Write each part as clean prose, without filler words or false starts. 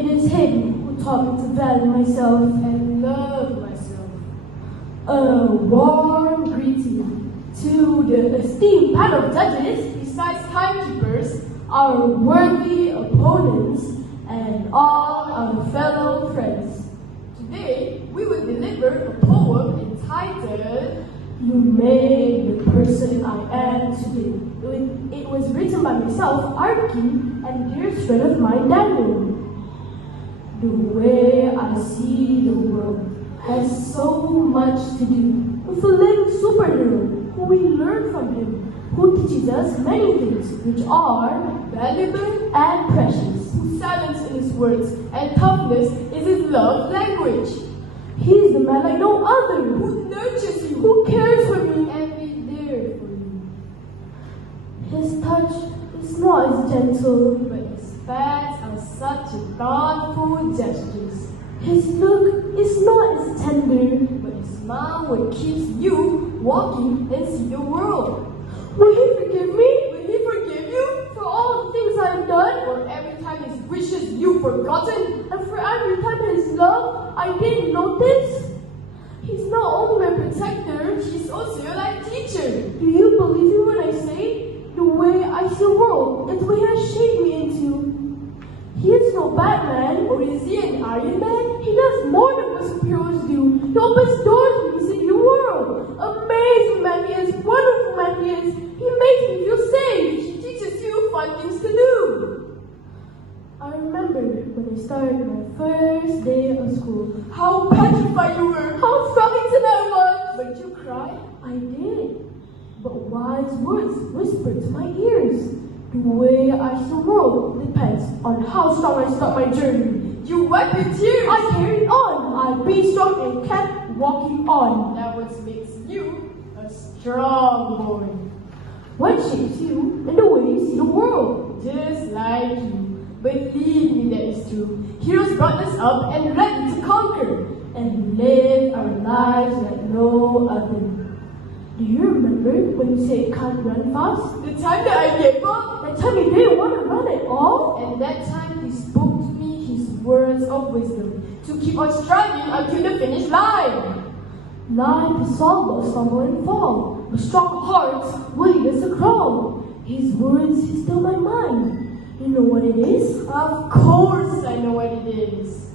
It is him who taught me to value myself and love myself. A warm greeting to the esteemed panel of judges, Besides timekeepers, our worthy opponents, and all our fellow friends. today we will deliver a poem entitled You made the person I am today. It was written by myself, Arki, and dear friend of mine, Daniel. The way I see the world has so much to do with a living superhero who we learn from him, who teaches us many things which are valuable, and precious. whose silence in his words and toughness is his love language, He is the man like no other, who nurtures you who cares for me. and is there for you. His touch is not as gentle, But his pats are such thoughtful gestures. his look is not as tender. But his smile what keeps you walking and see the world. Will he forgive me Will he forgive you for all the things I have done, for every time his wishes you've forgotten? and for every time his love I didn't notice? He's not only my protector, He's also your life teacher. do you believe me when I say the way I see the world is the way he has shaped me into? He is no Batman, Or is he an Iron Man? he does more than what superheroes do. He opens doors for me to see the world. Amazing man he is, wonderful man he is. He makes me feel safe. He teaches you fun things to do. I remember when I started my first day of school. How petrified you were. How frightened I was. But you cried. I did. But wise words whispered to my ears. The way I see the world depends on how strong I start my journey. You wiped your tears. I carried on. I be strong and kept walking on. That what makes you a strong boy. What shapes you in the way you see the world? Just like you. Believe me, that is true. Heroes brought us up and ready to conquer. And live our lives like no other. Do you remember when you said can't run fast? The time that I gave up, That time you didn't want to run at all? and that time he spoke to me his words of wisdom to keep on striving until the finish line. Life is all about stumble and fall, but strong hearts will lead us to crawl. His words is still my mind. You know what it is? Of course I know what it is.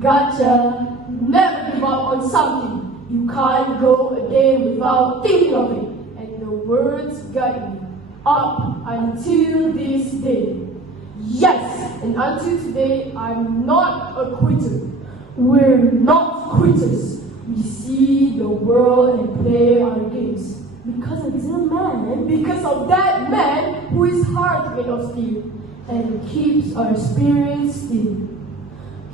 Gotcha. Never give up on something. You can't go a day without thinking of it. And the words guide me up until this day. Yes, and until today I'm not a quitter. We're not quitters. We see the world and play our games. Because of this man Because of that man who is heart made of steel. and keeps our spirits still.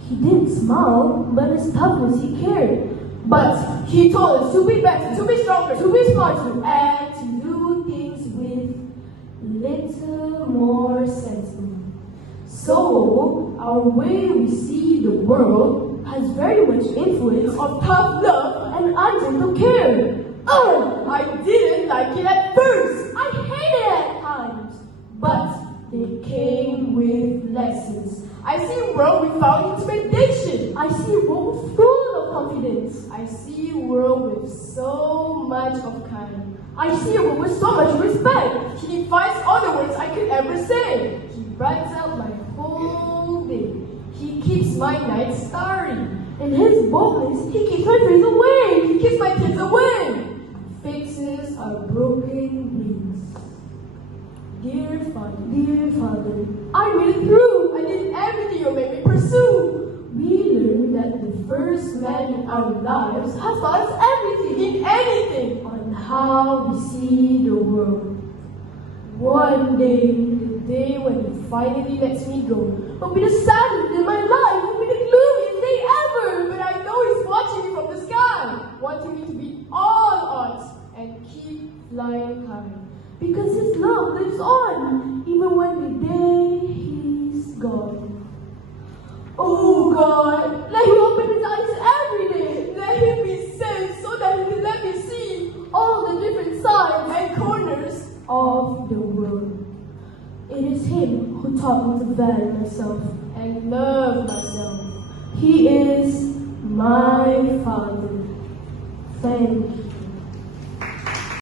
He didn't smile, but his toughness he cared. But he told us to be better, to be stronger, to be smarter, And to do things with little more sense. So, our way we see the world has very much influence of tough love. and ungentle care. I didn't like it at first. I hated it at times, but they came with lessons. I see a world without intimidation. I see a world full of confidence. I see a world with so much of kind. I see a world with so much respect. He defines all the words I could ever say. He brightens out my whole day. He keeps my night starry. In his boldness, he keeps my fears away. He keeps my kids away. Fixes our broken wings. Dear Father, I made it through. I did everything you made me pursue. We learned that the first man in our lives has taught us everything In anything. on how we see the world. One day, The day when he finally lets me go. will be the saddest in my life, will be the gloomiest day ever. But I know he's watching me from the sky, wanting me to beat all odds and keep flying high. Because his love lives on, even when the day he's gone. Oh God, Let him open his eyes every day. let him be saved so that he can let me see All the different sides and corners. of the world. it is Him who taught me to value myself. and love myself. He is my Father. Thank you.